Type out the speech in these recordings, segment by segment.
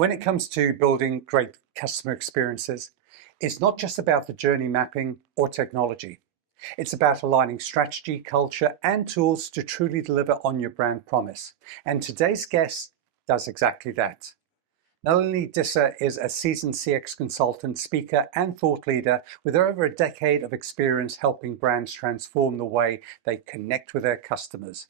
When it comes to building great customer experiences, it's not just about the journey mapping or technology. It's about aligning strategy, culture, and tools to truly deliver on your brand promise. And today's guest does exactly that. Melanie Disse is a seasoned CX consultant, speaker, and thought leader with over a decade of experience helping brands transform the way they connect with their customers.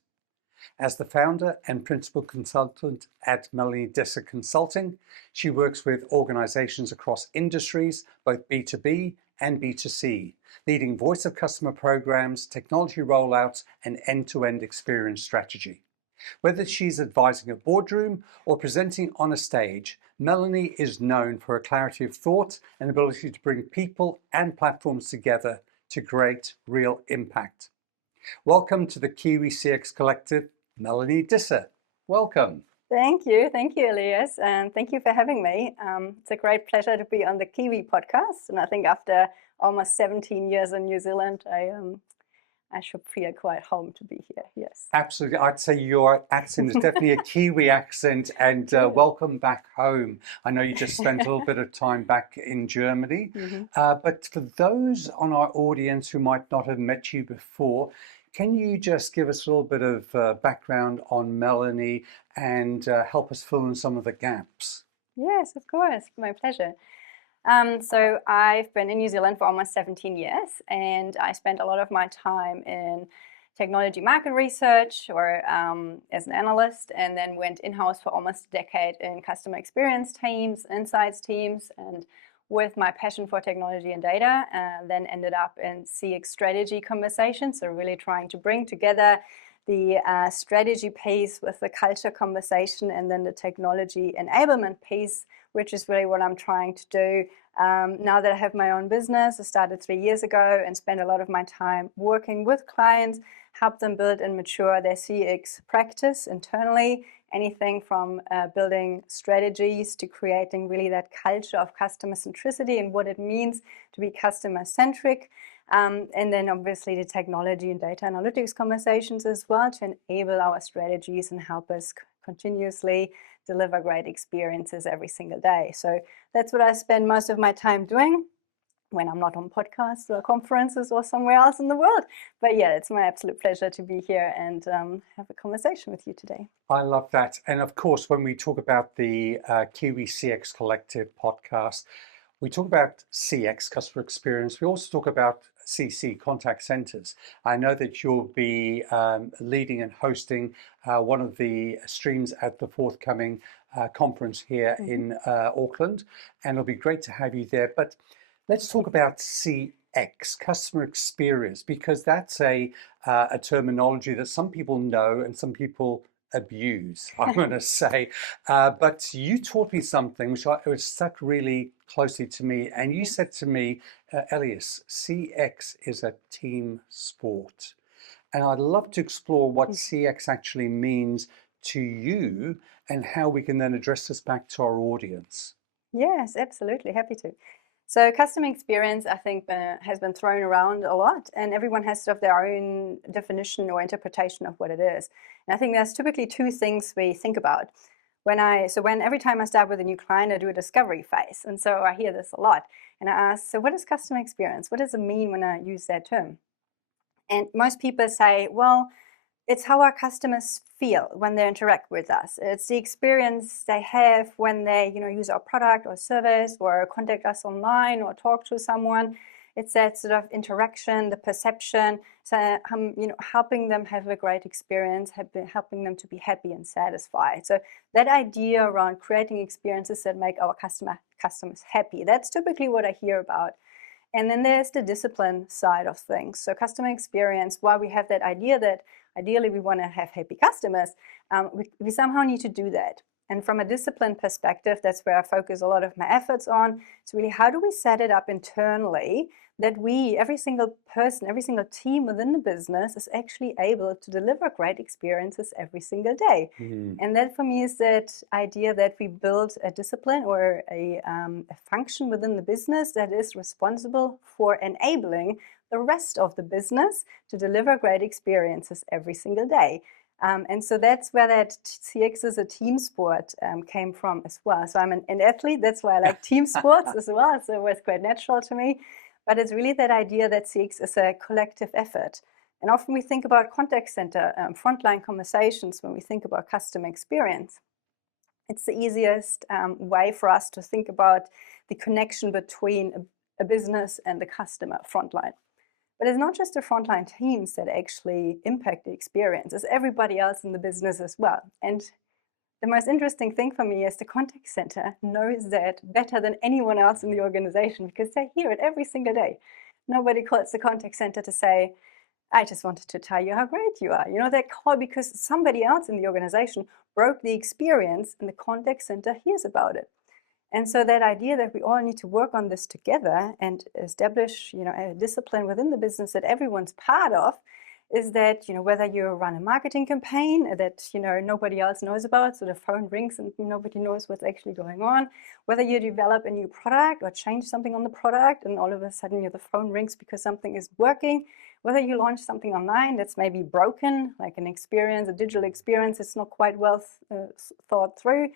As the founder and principal consultant at Melanie Disse Consulting, she works with organizations across industries, both B2B and B2C, leading voice of customer programs, technology rollouts, and end-to-end experience strategy. Whether she's advising a boardroom or presenting on a stage, Melanie is known for her clarity of thought and ability to bring people and platforms together to create real impact. Welcome to the Kiwi CX Collective, Melanie Disse. Welcome. Thank you, Elias, and thank you for having me. It's a great pleasure to be on the Kiwi podcast, and I think after almost 17 years in New Zealand, I should feel quite home to be here, yes. Absolutely. I'd say your accent is definitely a Kiwi accent, and welcome back home. I know you just spent a little bit of time back in Germany, but for those on our audience who might not have met you before, can you just give us a little bit of background on Melanie and help us fill in some of the gaps? Yes, of course. My pleasure. So I've been in New Zealand for almost 17 years, and I spent a lot of my time in technology market research or as an analyst, and then went in-house for almost a decade in customer experience teams, insights teams, and with my passion for technology and data, then ended up in CX strategy conversations. So really trying to bring together the strategy piece with the culture conversation and then the technology enablement piece, which is really what I'm trying to do. Now that I have my own business, I started 3 years ago and spend a lot of my time working with clients, help them build and mature their CX practice internally, anything from building strategies to creating really that culture of customer centricity and what it means to be customer centric. And then obviously the technology and data analytics conversations as well to enable our strategies and help us continuously deliver great experiences every single day. So that's what I spend most of my time doing when I'm not on podcasts or conferences or somewhere else in the world. But yeah, it's my absolute pleasure to be here and have a conversation with you today. I love that. And of course, when we talk about the Kiwi CX Collective podcast, we talk about CX, customer experience. We also talk about CC, contact centers. I know that you'll be leading and hosting one of the streams at the forthcoming conference here in Auckland, and it'll be great to have you there. But let's talk about CX, customer experience, because that's a terminology that some people know and some people abuse, I'm going to say. But you taught me something which stuck really closely to me. And you said to me, Elias, CX is a team sport. And I'd love to explore what CX actually means to you and how we can then address this back to our audience. Yes, absolutely. Happy to. So customer experience, I think, has been thrown around a lot, and everyone has sort of their own definition or interpretation of what it is. And I think there's typically two things we think about. When every time I start with a new client, I do a discovery phase. And so I hear this a lot. And I ask, so what is customer experience? What does it mean when I use that term? And most people say, well, it's how our customers feel when they interact with us. It's the experience they have when they, use our product or service or contact us online or talk to someone. It's that sort of interaction, the perception, so helping them have a great experience, helping them to be happy and satisfied. So that idea around creating experiences that make our customers happy, that's typically what I hear about. And then there's the discipline side of things. So customer experience, while we have that idea that ideally we want to have happy customers, we somehow need to do that. And from a discipline perspective, that's where I focus a lot of my efforts on. It's really how do we set it up internally that every single person, every single team within the business is actually able to deliver great experiences every single day. And that for me is that idea that we build a discipline or a function within the business that is responsible for enabling the rest of the business to deliver great experiences every single day. And so that's where that CX is a team sport came from as well. So I'm an athlete, that's why I like team sports as well. So it was quite natural to me. But it's really that idea that CX is a collective effort. And often we think about contact center, frontline conversations when we think about customer experience. It's the easiest way for us to think about the connection between a business and the customer frontline. But it's not just the frontline teams that actually impact the experience, it's everybody else in the business as well. And the most interesting thing for me is the contact center knows that better than anyone else in the organization because they hear it every single day. Nobody calls the contact center to say, I just wanted to tell you how great you are. You know, they call because somebody else in the organization broke the experience and the contact center hears about it. And so that idea that we all need to work on this together and establish, you know, a discipline within the business that everyone's part of is that, you know, whether you run a marketing campaign that, you know, nobody else knows about, so the phone rings and nobody knows what's actually going on, whether you develop a new product or change something on the product and all of a sudden, you know, the phone rings because something is working, whether you launch something online that's maybe broken, like an experience, a digital experience, it's not quite well thought through,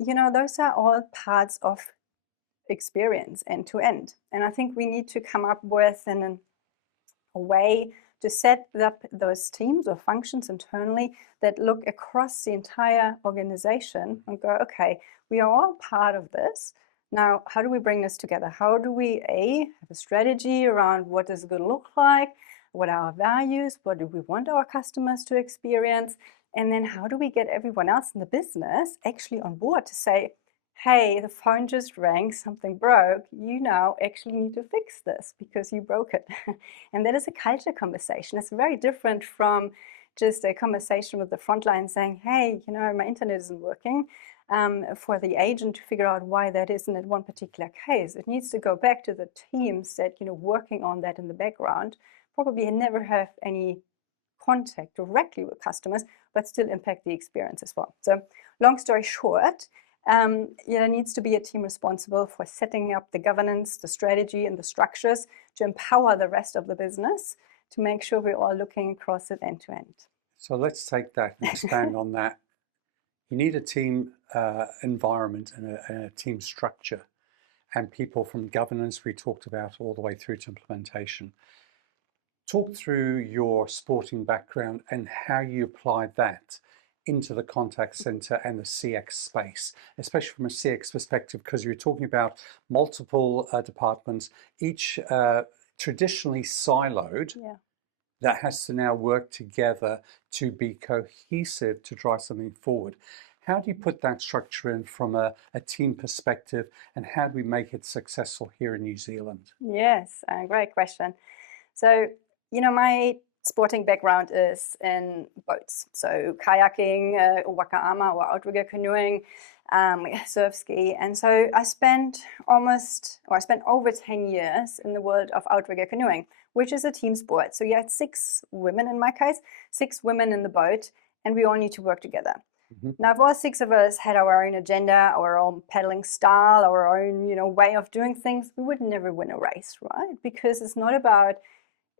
you know, those are all parts of experience end to end. And I think we need to come up with a way to set up those teams or functions internally that look across the entire organization and go, okay, we are all part of this. Now, how do we bring this together? How do we, have a strategy around what does it going to look like? What are our values? What do we want our customers to experience? And then how do we get everyone else in the business actually on board to say, hey, the phone just rang, something broke, you now actually need to fix this because you broke it. And that is a culture conversation. It's very different from just a conversation with the frontline saying, hey, you know, my internet isn't working, for the agent to figure out why that isn't in one particular case. It needs to go back to the teams that, you know, working on that in the background, probably never have any contact directly with customers, but still impact the experience as well. So long story short, there needs to be a team responsible for setting up the governance, the strategy, and the structures to empower the rest of the business to make sure we're all looking across it end to end. So let's take that and expand on that. You need a team environment and a team structure and people from governance we talked about all the way through to implementation. Talk through your sporting background and how you applied that into the contact center and the CX space, especially from a CX perspective, because you're talking about multiple departments, each traditionally siloed, that has to now work together to be cohesive to drive something forward. How do you put that structure in from a team perspective, and how do we make it successful here in New Zealand? Yes, great question. So, you know, my sporting background is in boats. So kayaking, wakaama or outrigger canoeing, surf ski. And so I spent over 10 years in the world of outrigger canoeing, which is a team sport. So you had 6 women in my case, 6 women in the boat, and we all need to work together. Now, if all 6 of us had our own agenda, our own paddling style, our own, you know, way of doing things, we would never win a race, right? Because it's not about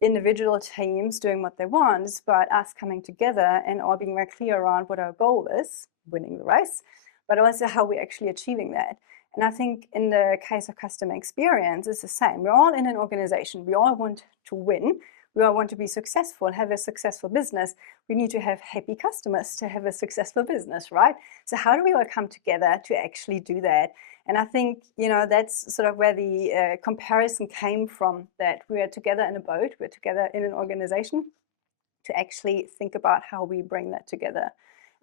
individual teams doing what they want, it's about us coming together and all being very clear around what our goal is, winning the race, but also how we're actually achieving that. And I think in the case of customer experience, it's the same. We're all in an organization. We all want to win. We all want to be successful, have a successful business. We need to have happy customers to have a successful business, right? So how do we all come together to actually do that? And I think, you know, that's sort of where the comparison came from, that we are together in a boat, we're together in an organization to actually think about how we bring that together.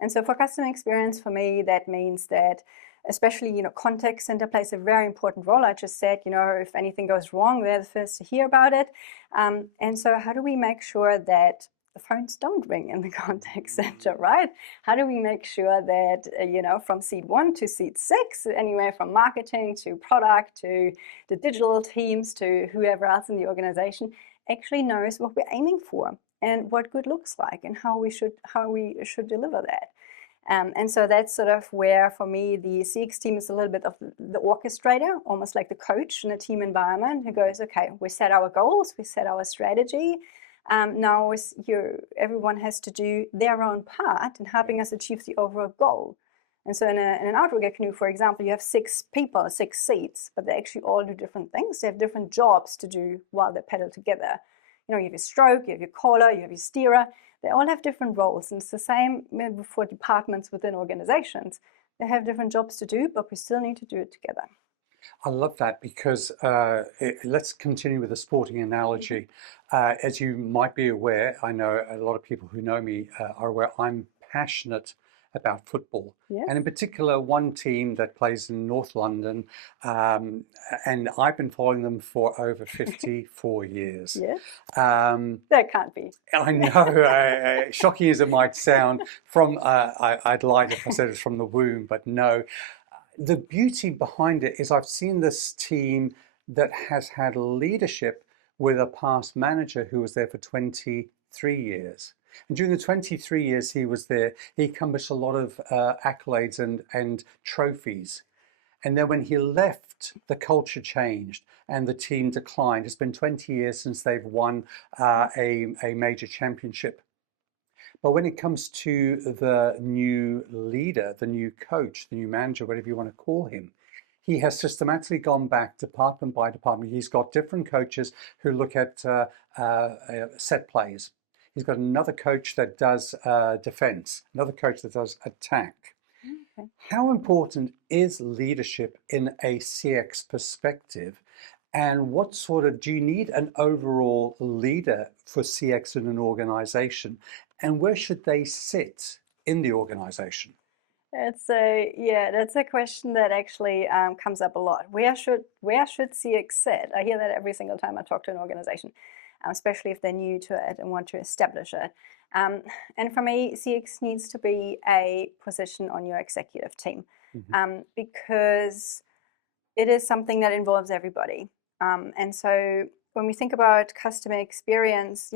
And so for customer experience, for me, that means that especially, you know, contact center plays a very important role. I just said, you know, if anything goes wrong, they're the first to hear about it. And so how do we make sure that the phones don't ring in the contact center, right? How do we make sure that, you know, from seat 1 to seat 6, anywhere from marketing to product to the digital teams to whoever else in the organization actually knows what we're aiming for and what good looks like and how we should deliver that. And so that's sort of where, for me, the CX team is a little bit of the orchestrator, almost like the coach in a team environment, who goes, okay, we set our goals, we set our strategy, Now everyone has to do their own part in helping us achieve the overall goal. And so in an outrigger canoe, for example, you have 6 people, 6 seats, but they actually all do different things. They have different jobs to do while they pedal together. You have your stroke, you have your caller, you have your steerer. They all have different roles, and it's the same for departments within organizations. They have different jobs to do, but we still need to do it together. I love that because let's continue with the sporting analogy. As you might be aware, I know a lot of people who know me are aware I'm passionate about football. Yes. And in particular, one team that plays in North London, and I've been following them for over 54 years. Yes. That can't be. I know, shocking as it might sound, I'd lie if I said it's from the womb, but no. The beauty behind it is I've seen this team that has had leadership with a past manager who was there for 23 years. And during the 23 years he was there, he accomplished a lot of accolades and trophies. And then when he left, the culture changed and the team declined. It's been 20 years since they've won a major championship. But when it comes to the new leader, the new coach, the new manager, whatever you want to call him, he has systematically gone back department by department. He's got different coaches who look at set plays. He's got another coach that does defense, another coach that does attack. Okay. How important is leadership in a CX perspective? And what do you need an overall leader for CX in an organization? And where should they sit in the organization? That's a question that actually comes up a lot. Where should CX sit? I hear that every single time I talk to an organization, especially if they're new to it and want to establish it. And for me, CX needs to be a position on your executive team, because it is something that involves everybody. And so when we think about customer experience,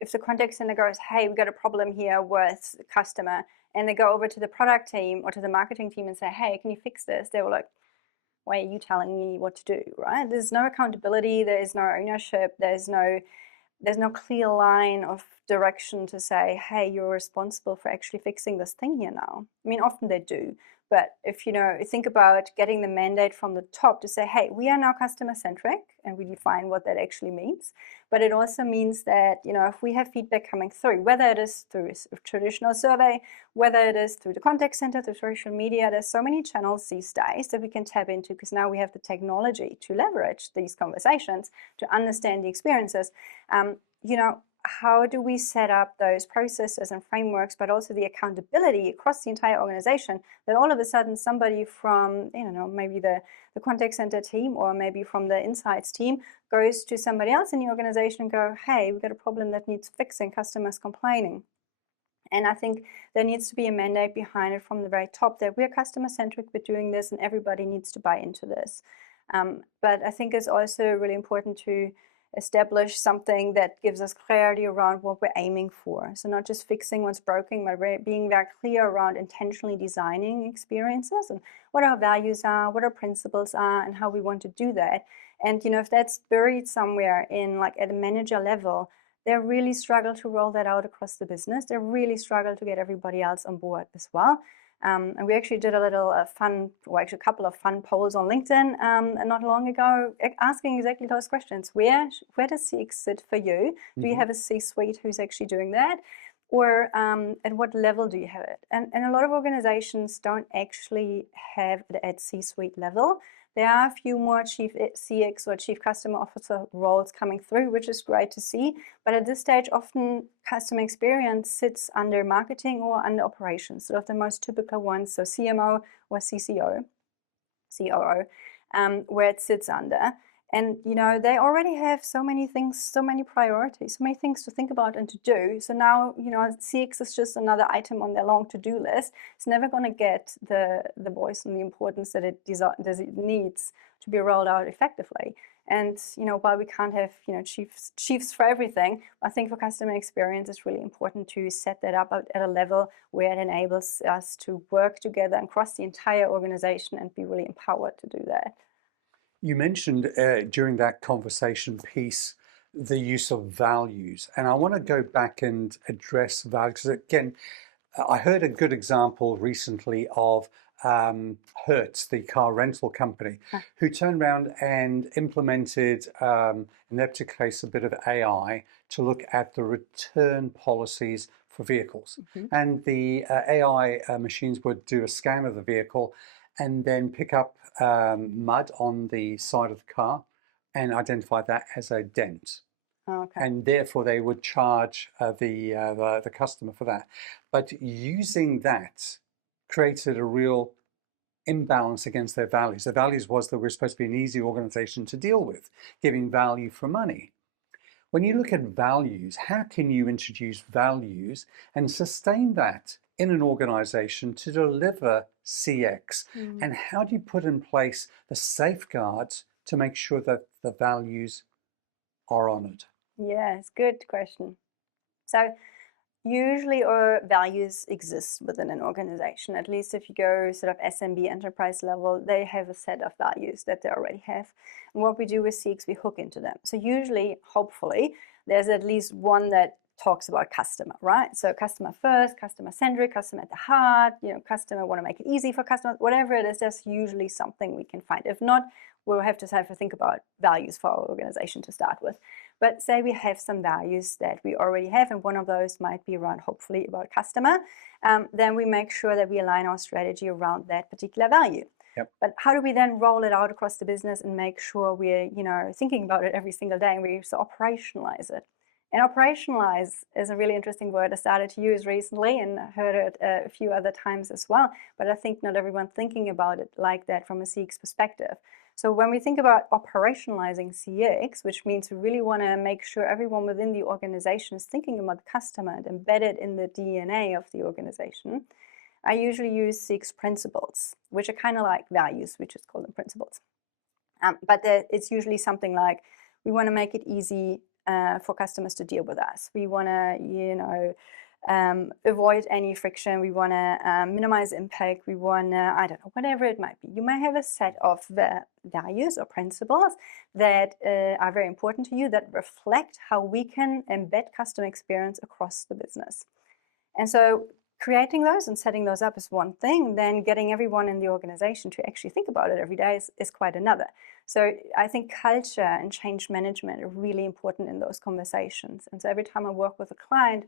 if the contact center goes, hey, we've got a problem here with the customer, and they go over to the product team or to the marketing team and say, hey, can you fix this? They were like, why are you telling me what to do, right? There's no accountability, there is no ownership, there's no clear line of direction to say, hey, you're responsible for actually fixing this thing here now. I mean, often they do. But if think about getting the mandate from the top to say, hey, we are now customer centric, and we define what that actually means. But it also means that, if we have feedback coming through, whether it is through a traditional survey, whether it is through the contact center, through social media, there's so many channels these days that we can tap into, because now we have the technology to leverage these conversations, to understand the experiences. How do we set up those processes and frameworks, but also the accountability across the entire organization, that all of a sudden somebody from, maybe the contact center team or maybe from the insights team goes to somebody else in the organization and go, hey, we've got a problem that needs fixing, customers complaining. And I think there needs to be a mandate behind it from the very top that we're customer centric, we're doing this, and everybody needs to buy into this. But I think it's also really important to establish something that gives us clarity around what we're aiming for. So not just fixing what's broken, but being very clear around intentionally designing experiences and what our values are, what our principles are, and how we want to do that. And if that's buried somewhere in at a manager level, they really struggle to roll that out across the business. They really struggle to get everybody else on board as well. And we actually did a couple of fun polls on LinkedIn not long ago, asking exactly those questions. Where does CX sit for you? Do you have a C-suite who's actually doing that? Or at what level do you have it? And a lot of organizations don't actually have it at C-suite level. There are a few more chief CX or chief customer officer roles coming through, which is great to see. But at this stage, often customer experience sits under marketing or under operations, sort of the most typical ones, so CMO or CCO, COO, where it sits under. And, they already have so many things, so many priorities, so many things to think about and to do. So now, CX is just another item on their long to-do list. It's never going to get the voice and the importance that it needs to be rolled out effectively. And, while we can't have, chiefs for everything, I think for customer experience, it's really important to set that up at a level where it enables us to work together across the entire organization and be really empowered to do that. You mentioned during that conversation piece the use of values. And I want to go back and address values. Again, I heard a good example recently of Hertz, the car rental company, who turned around and implemented, in their particular case, a bit of AI to look at the return policies for vehicles. And the AI machines would do a scan of the vehicle and then pick up mud on the side of the car and identify that as a dent. Okay. And therefore they would charge the customer for that. But using that created a real imbalance against their values. Their values was that we're supposed to be an easy organization to deal with, giving value for money. When you look at values, how can you introduce values and sustain that in an organization to deliver CX? And how do you put in place the safeguards to make sure that the values are honored? Yes, good question. So usually our values exist within an organization. At least if you go sort of SMB enterprise level, they have a set of values that they already have. And what we do with CX, we hook into them. So usually, hopefully, there's at least one that talks about customer, right? So customer first, customer centric, customer at the heart, customer want to make it easy for customers, whatever it is, there's usually something we can find. If not, we'll have to think about values for our organization to start with. But say we have some values that we already have, and one of those might be around, hopefully, about customer, then we make sure that we align our strategy around that particular value. Yep. But how do we then roll it out across the business and make sure we're, thinking about it every single day and we operationalize it? And operationalize is a really interesting word I started to use recently and heard it a few other times as well. But I think not everyone's thinking about it like that from a CX perspective. So when we think about operationalizing CX, which means we really want to make sure everyone within the organization is thinking about the customer and embedded in the DNA of the organization, I usually use CX principles, which are kind of like values. We just call them principles. But it's usually something like, we want to make it easy for customers to deal with us. We want to, avoid any friction. We want to minimize impact. We want to, I don't know, whatever it might be. You may have a set of values or principles that are very important to you that reflect how we can embed customer experience across the business. And so creating those and setting those up is one thing, then getting everyone in the organization to actually think about it every day is quite another. So I think culture and change management are really important in those conversations. And so every time I work with a client,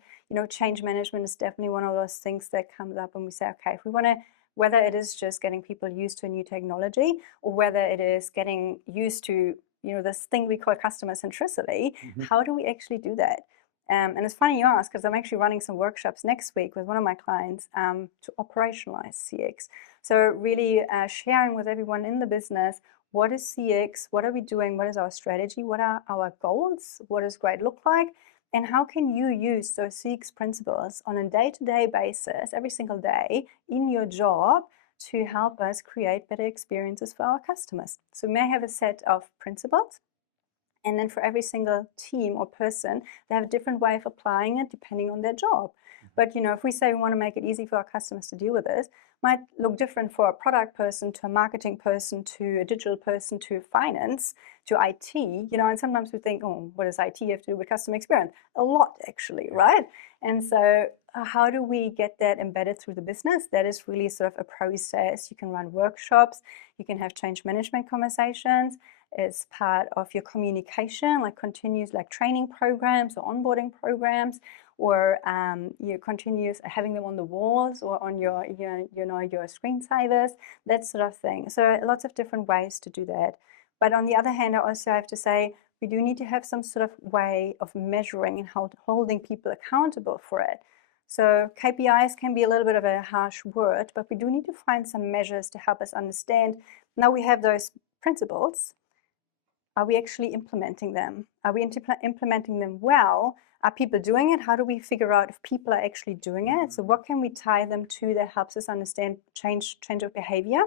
change management is definitely one of those things that comes up when we say, okay, if we want to, whether it is just getting people used to a new technology or whether it is getting used to, this thing we call customer centricity, how do we actually do that? And it's funny you ask, because I'm actually running some workshops next week with one of my clients to operationalize CX. So really sharing with everyone in the business, what is CX, what are we doing, what is our strategy, what are our goals, what does great look like, and how can you use those CX principles on a day-to-day basis, every single day in your job to help us create better experiences for our customers. So we may have a set of principles, and then for every single team or person, they have a different way of applying it depending on their job. But if we say we want to make it easy for our customers to deal with this, might look different for a product person to a marketing person to a digital person to finance to IT. And sometimes we think, oh, what does IT have to do with customer experience? A lot, actually, right? And so how do we get that embedded through the business? That is really sort of a process. You can run workshops, you can have change management conversations. It's part of your communication, like continuous training programs or onboarding programs, or you continuous having them on the walls or on your screensavers, that sort of thing. So lots of different ways to do that. But on the other hand, I also have to say we do need to have some sort of way of measuring and holding people accountable for it. So KPIs can be a little bit of a harsh word, but we do need to find some measures to help us understand. Now we have those principles. Are we actually implementing them? Are we implementing them well? Are people doing it? How do we figure out if people are actually doing it? So what can we tie them to that helps us understand change of behavior?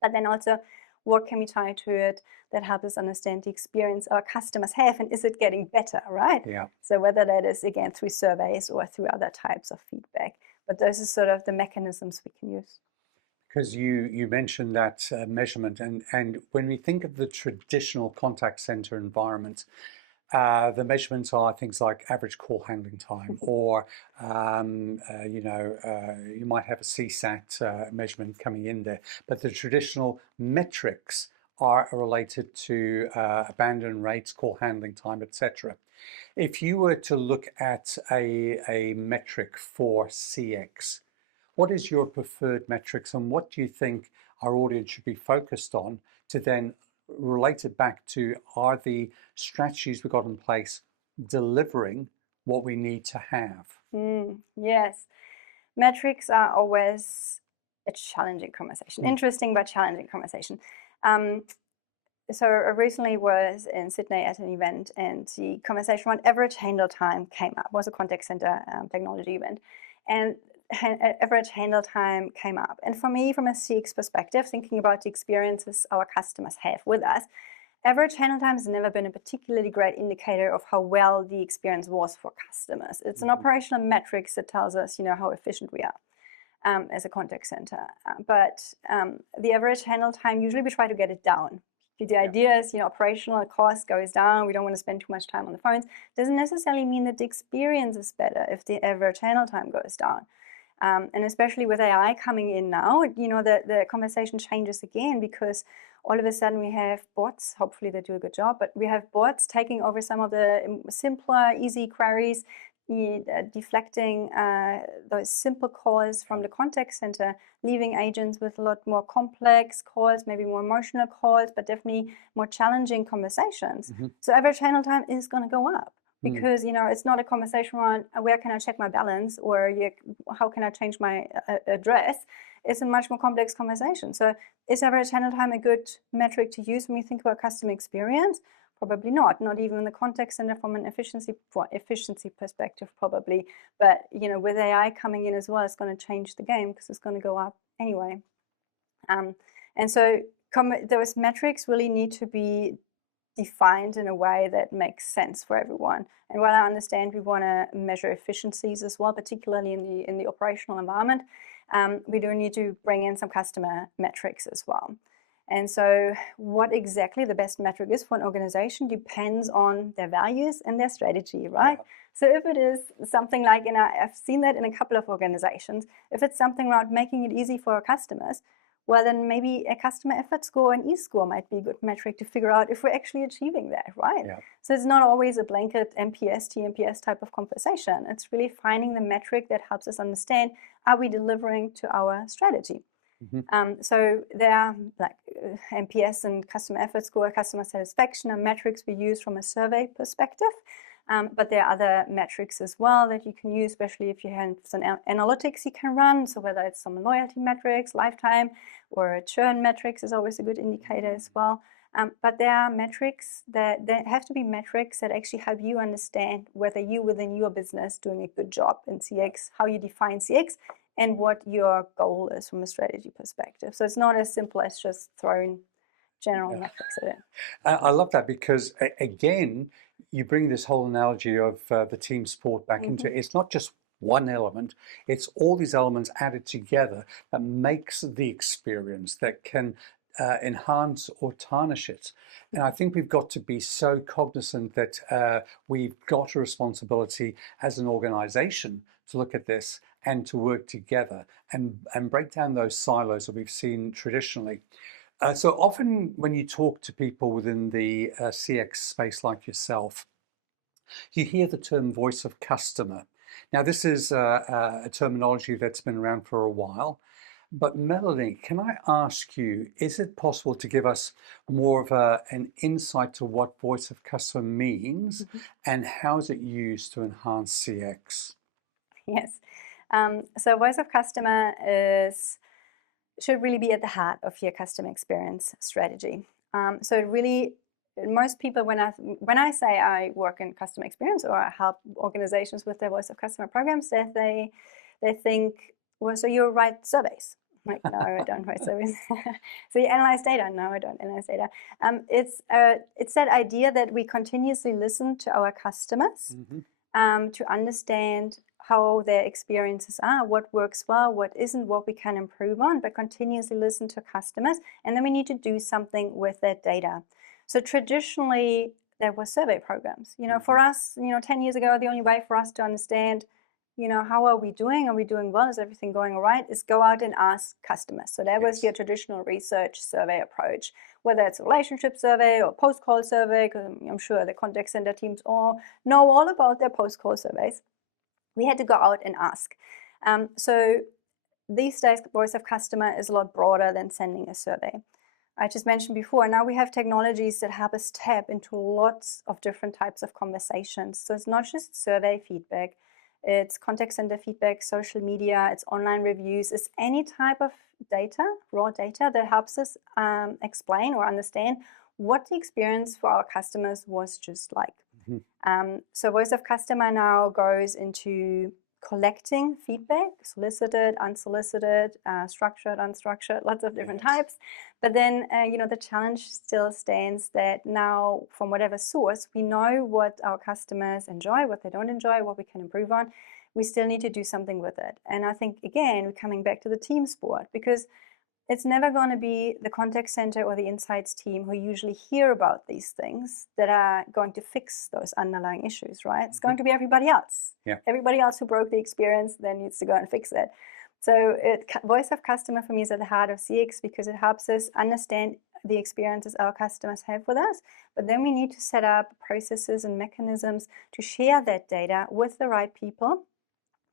But then also, what can we tie to it that helps us understand the experience our customers have, and is it getting better, right? Yeah. So whether that is, again, through surveys or through other types of feedback. But those are sort of the mechanisms we can use. Because you mentioned that measurement, and when we think of the traditional contact center environment, The measurements are things like average call handling time, or you might have a CSAT measurement coming in there. But the traditional metrics are related to abandon rates, call handling time, etc. If you were to look at a metric for CX, what is your preferred metrics, and what do you think our audience should be focused on to then relate it back to, are the strategies we've got in place delivering what we need to have? Yes, metrics are always a challenging conversation, interesting but challenging conversation. So I recently was in Sydney at an event, and the conversation around average handle time came up. It was a contact center technology event, and average handle time came up. And for me, from a CX perspective, thinking about the experiences our customers have with us, average handle time has never been a particularly great indicator of how well the experience was for customers. It's an operational metrics that tells us, how efficient we are as a contact center. But the average handle time, usually we try to get it down. The idea is, operational cost goes down. We don't want to spend too much time on the phones. Doesn't necessarily mean that the experience is better if the average handle time goes down. And especially with AI coming in now, the conversation changes again, because all of a sudden we have bots, hopefully they do a good job, but we have bots taking over some of the simpler, easy queries, deflecting those simple calls from the contact center, leaving agents with a lot more complex calls, maybe more emotional calls, but definitely more challenging conversations. So average handle time is going to go up. Because it's not a conversation around where can I check my balance, or how can I change my address. It's a much more complex conversation. So is average handle time a good metric to use when we think about customer experience? Probably not. Not even in the contact center from an efficiency perspective, probably. But with AI coming in as well, it's going to change the game, because it's going to go up anyway. And so those metrics really need to be defined in a way that makes sense for everyone. And while I understand we want to measure efficiencies as well, particularly in the operational environment, we do need to bring in some customer metrics as well. And so what exactly the best metric is for an organization depends on their values and their strategy, right? Yeah. So if it is something like, I've seen that in a couple of organizations, if it's something around making it easy for our customers, well, then maybe a customer effort score, an E-score, might be a good metric to figure out if we're actually achieving that, right? Yeah. So it's not always a blanket NPS, TNPS type of conversation. It's really finding the metric that helps us understand, are we delivering to our strategy? So there are like NPS and customer effort score, customer satisfaction are metrics we use from a survey perspective. But there are other metrics as well that you can use, especially if you have some analytics you can run. So whether it's some loyalty metrics, lifetime, or churn metrics is always a good indicator as well. But there are metrics that have to be metrics that actually help you understand whether you within your business doing a good job in CX, how you define CX, and what your goal is from a strategy perspective. So it's not as simple as just throwing general metrics at it. I love that, because again, you bring this whole analogy of the team sport back into it. It's not just one element, it's all these elements added together that makes the experience, that can enhance or tarnish it. And I think we've got to be so cognizant that we've got a responsibility as an organization to look at this and to work together and break down those silos that we've seen traditionally. So often when you talk to people within the CX space like yourself, you hear the term voice of customer. Now, this is a terminology that's been around for a while. But Melanie, can I ask you, is it possible to give us more of an insight to what voice of customer means and how is it used to enhance CX? Yes. So voice of customer should really be at the heart of your customer experience strategy. So it really, most people, when I say I work in customer experience or I help organizations with their voice of customer programs, that they think, well, so you write surveys. Like, no, I don't write surveys. So you analyze data? No, I don't analyze data. It's that idea that we continuously listen to our customers to understand how their experiences are, what works well, what isn't, what we can improve on, but continuously listen to customers. And then we need to do something with that data. So traditionally, there were survey programs. For us, 10 years ago, the only way for us to understand, how are we doing? Are we doing well? Is everything going all right? Is go out and ask customers. So that was your traditional research survey approach, whether it's a relationship survey or post-call survey, because I'm sure the contact center teams all know all about their post-call surveys. We had to go out and ask. So these days, voice of customer is a lot broader than sending a survey. I just mentioned before, now we have technologies that help us tap into lots of different types of conversations. So it's not just survey feedback, it's contact center feedback, social media, it's online reviews, it's any type of data, raw data that helps us explain or understand what the experience for our customers was just like. So voice of customer now goes into collecting feedback, solicited, unsolicited, structured, unstructured, lots of different types. But then, the challenge still stands that now, from whatever source, we know what our customers enjoy, what they don't enjoy, what we can improve on. We still need to do something with it. And I think, again, we're coming back to the team sport, because it's never going to be the contact center or the insights team who usually hear about these things that are going to fix those underlying issues, right? It's going to be everybody else. Everybody else who broke the experience then needs to go and fix it. So voice of customer for me is at the heart of CX, because it helps us understand the experiences our customers have with us. But then we need to set up processes and mechanisms to share that data with the right people.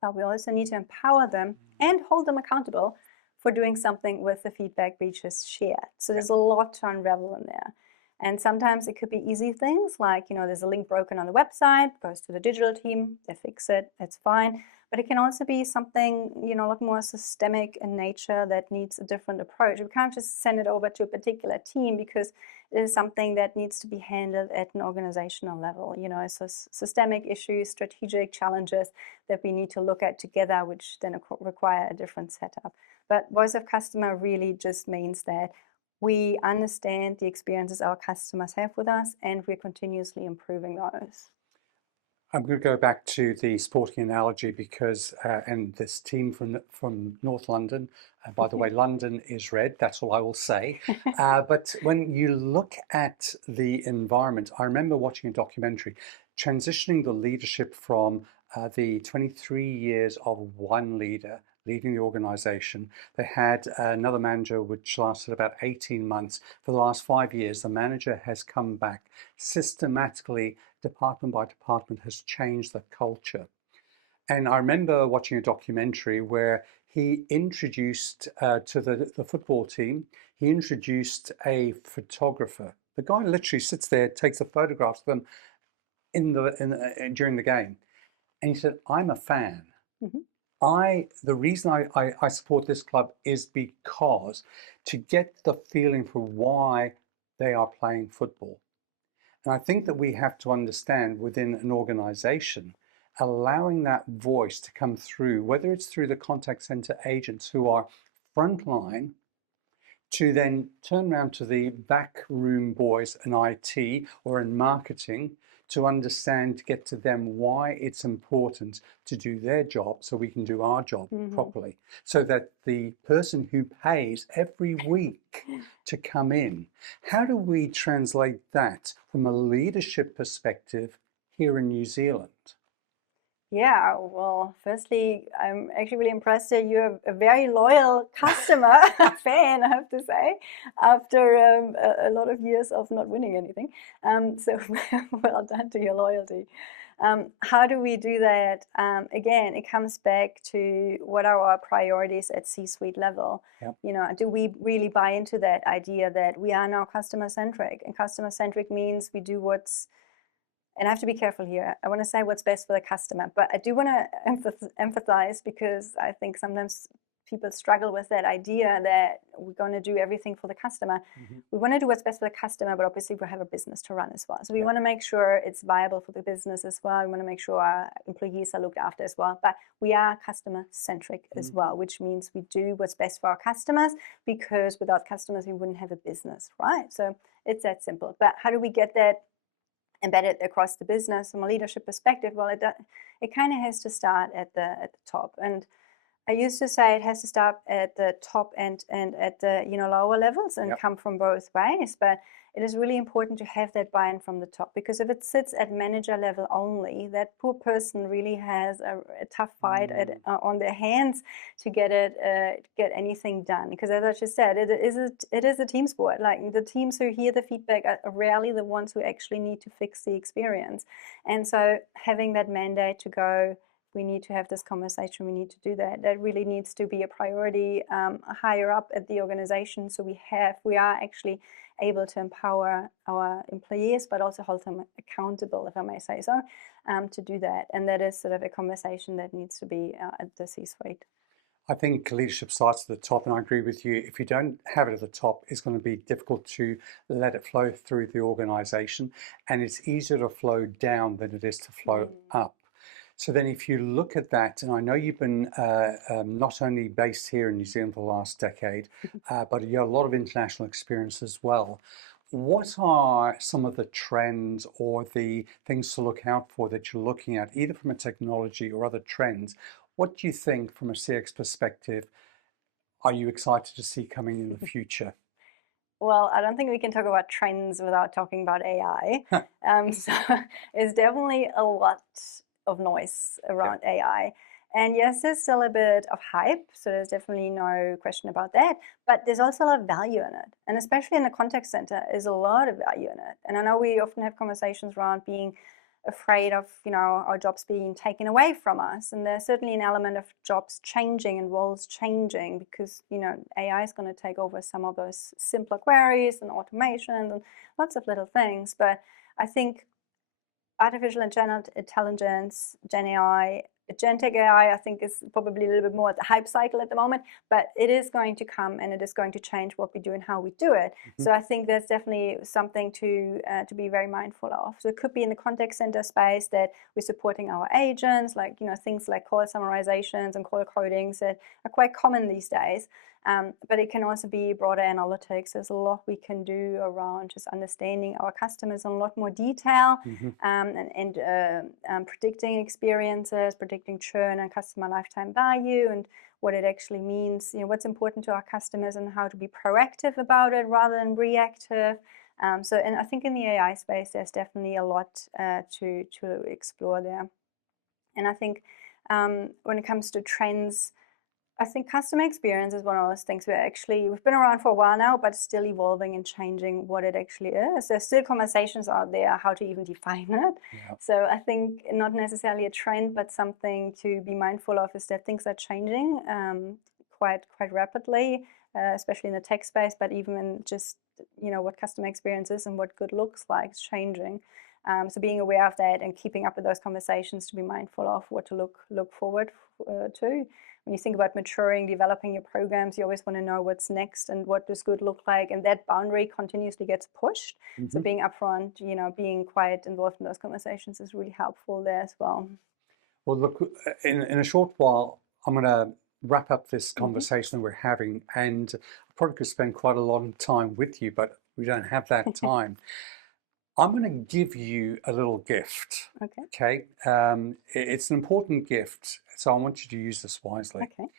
But we also need to empower them and hold them accountable for doing something with the feedback we just shared. So there's a lot to unravel in there. And sometimes it could be easy things like, there's a link broken on the website, goes to the digital team, they fix it, it's fine. But it can also be something, a lot more systemic in nature that needs a different approach. We can't just send it over to a particular team, because it is something that needs to be handled at an organizational level. So systemic issues, strategic challenges that we need to look at together, which then require a different setup. But voice of customer really just means that we understand the experiences our customers have with us, and we're continuously improving those. I'm going to go back to the sporting analogy, because, and this team from North London, by the way, London is red, that's all I will say. But when you look at the environment, I remember watching a documentary transitioning the leadership from the 23 years of one leader leading the organization. They had another manager which lasted about 18 months. For the last 5 years, the manager has come back systematically, department by department, has changed the culture. And I remember watching a documentary where he introduced to the football team, he introduced a photographer. The guy literally sits there, takes the photographs of them during the game. And he said, I'm a fan. The reason I support this club is because to get the feeling for why they are playing football. And I think that we have to understand within an organization, allowing that voice to come through, whether it's through the contact center agents who are frontline, to then turn around to the back room boys in IT or in marketing, to understand, to get to them why it's important to do their job so we can do our job properly. So that the person who pays every week to come in, how do we translate that from a leadership perspective here in New Zealand? Yeah, well, firstly, I'm actually really impressed that you're a very loyal customer, fan, I have to say, after a lot of years of not winning anything. So well done to your loyalty. How do we do that? Again, it comes back to what are our priorities at C-suite level. Do we really buy into that idea that we are now customer-centric? And customer-centric means we do what's, and I have to be careful here, I want to say what's best for the customer, but I do want to emphasize, because I think sometimes people struggle with that idea that we're going to do everything for the customer. We want to do what's best for the customer, but obviously we have a business to run as well. So we want to make sure it's viable for the business as well. We want to make sure our employees are looked after as well. But we are customer-centric as well, which means we do what's best for our customers, because without customers, we wouldn't have a business, right? So it's that simple. But how do we get that embedded across the business from a leadership perspective? Well, it kind of has to start at the top. And I used to say it has to start at the top and at the lower levels and come from both ways, but it is really important to have that buy-in from the top, because if it sits at manager level only, that poor person really has a tough fight on their hands to get anything done. Because as I just said, it is a team sport. Like, the teams who hear the feedback are rarely the ones who actually need to fix the experience. And so having that mandate to go, we need to have this conversation, we need to do that. That really needs to be a priority higher up at the organization. So we are actually able to empower our employees, but also hold them accountable, if I may say so, to do that. And that is sort of a conversation that needs to be at the C-suite. I think leadership starts at the top, and I agree with you. If you don't have it at the top, it's going to be difficult to let it flow through the organization, and it's easier to flow down than it is to flow up. So then if you look at that, and I know you've been not only based here in New Zealand for the last decade, but you have a lot of international experience as well. What are some of the trends or the things to look out for that you're looking at, either from a technology or other trends? What do you think from a CX perspective are you excited to see coming in the future? Well, I don't think we can talk about trends without talking about AI. So it's definitely a lot of noise around AI. And yes, there's still a bit of hype, so there's definitely no question about that. But there's also a lot of value in it. And especially in the contact center, there's a lot of value in it. And I know we often have conversations around being afraid of our jobs being taken away from us, and there's certainly an element of jobs changing and roles changing, because AI is going to take over some of those simpler queries and automations and lots of little things. But I think artificial intelligence, Gen AI, agentic AI, I think is probably a little bit more at the hype cycle at the moment, but it is going to come, and it is going to change what we do and how we do it. So I think that's definitely something to be very mindful of. So it could be in the contact center space that we're supporting our agents, like things like call summarizations and call codings that are quite common these days. But it can also be broader analytics. There's a lot we can do around just understanding our customers in a lot more detail, and predicting experiences, predicting churn and customer lifetime value, and what it actually means, what's important to our customers, and how to be proactive about it rather than reactive. And I think in the AI space, there's definitely a lot to explore there. And I think when it comes to trends, I think customer experience is one of those things where we've been around for a while now, but still evolving and changing what it actually is. There's still conversations out there how to even define it. So I think not necessarily a trend, but something to be mindful of is that things are changing quite rapidly, especially in the tech space, but even in just what customer experience is and what good looks like is changing. So being aware of that and keeping up with those conversations to be mindful of what to look forward to. When you think about maturing, developing your programs, you always want to know what's next and what does good look like, and that boundary continuously gets pushed. So being upfront, being quite involved in those conversations is really helpful there as well. Well, look, in a short while, I'm going to wrap up this conversation that we're having, and I probably could spend quite a long time with you, but we don't have that time. I'm going to give you a little gift. Okay. It's an important gift, so I want you to use this wisely. Okay.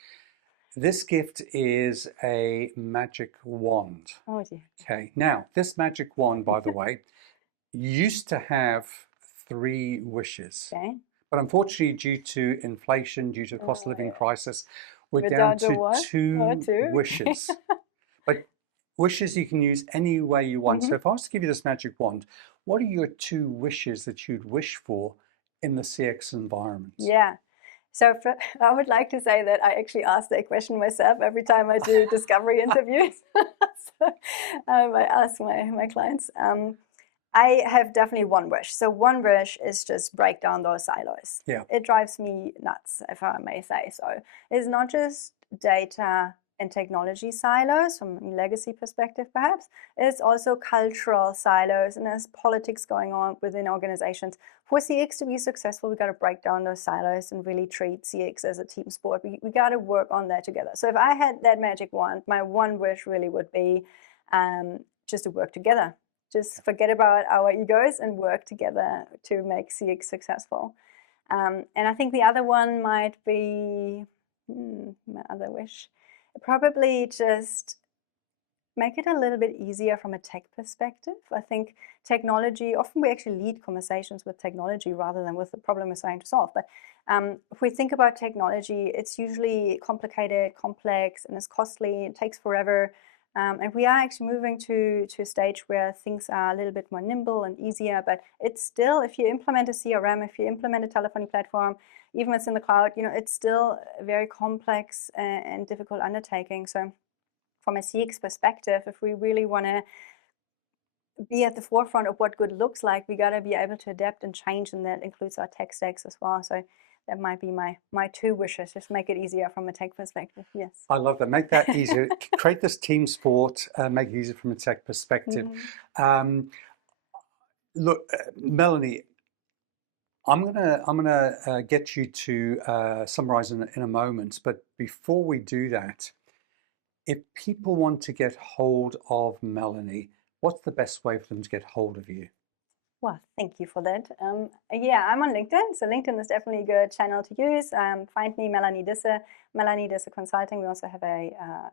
This gift is a magic wand. Oh dear. Okay. Now, this magic wand, by the way, used to have 3 wishes. Okay. But unfortunately, due to inflation, due to the cost of living crisis, we're down to 2 wishes. But wishes you can use any way you want. So if I was to give you this magic wand, what are your 2 wishes that you'd wish for in the CX environment? Yeah. So I would like to say that I actually ask that question myself every time I do discovery interviews. So I ask my clients. I have definitely one wish. So one wish is just break down those silos. It drives me nuts, if I may say so. It's not just data and technology silos from a legacy perspective, perhaps. It's also cultural silos, and there's politics going on within organizations. For CX to be successful, we got to break down those silos and really treat CX as a team sport. We got to work on that together. So if I had that magic wand, my one wish really would be just to work together. Just forget about our egos and work together to make CX successful. And I think the other one might be My other wish. Probably just make it a little bit easier from a tech perspective. I think technology, often we actually lead conversations with technology rather than with the problem we're trying to solve. But if we think about technology, it's usually complicated, complex, and it's costly. It takes forever. And we are actually moving to a stage where things are a little bit more nimble and easier. But it's still, if you implement a CRM, if you implement a telephony platform, even if it's in the cloud, it's still a very complex and difficult undertaking. So from a CX perspective, if we really want to be at the forefront of what good looks like, we got to be able to adapt and change, and that includes our tech stacks as well. So that might be my two wishes, just make it easier from a tech perspective. Yes. I love that. Make that easier. Create this team sport, make it easier from a tech perspective. Look, Melanie, I'm gonna get you to summarize in a moment, but before we do that, if people want to get hold of Melanie, what's the best way for them to get hold of you? Well, thank you for that. Yeah, I'm on LinkedIn, so LinkedIn is definitely a good channel to use. Find me, Melanie Disse, Melanie Disse Consulting. We also have a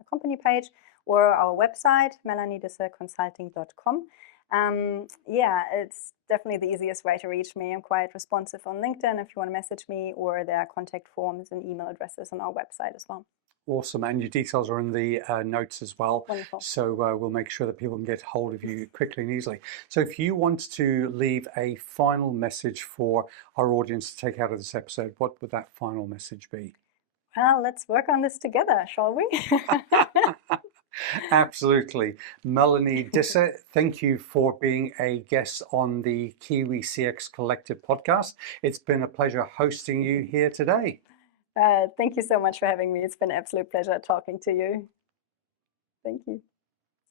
company page, or our website, melaniedisseconsulting.com. Yeah, it's definitely the easiest way to reach me. I'm quite responsive on LinkedIn if you want to message me, or there are contact forms and email addresses on our website as well. Awesome, and your details are in the notes as well. Wonderful. So we'll make sure that people can get hold of you quickly and easily. So if you want to leave a final message for our audience to take out of this episode, what would that final message be? Well, let's work on this together, shall we? Absolutely. Melanie Disse, thank you for being a guest on the Kiwi CX Collective podcast. It's been a pleasure hosting you here today. Thank you so much for having me. It's been an absolute pleasure talking to you. Thank you.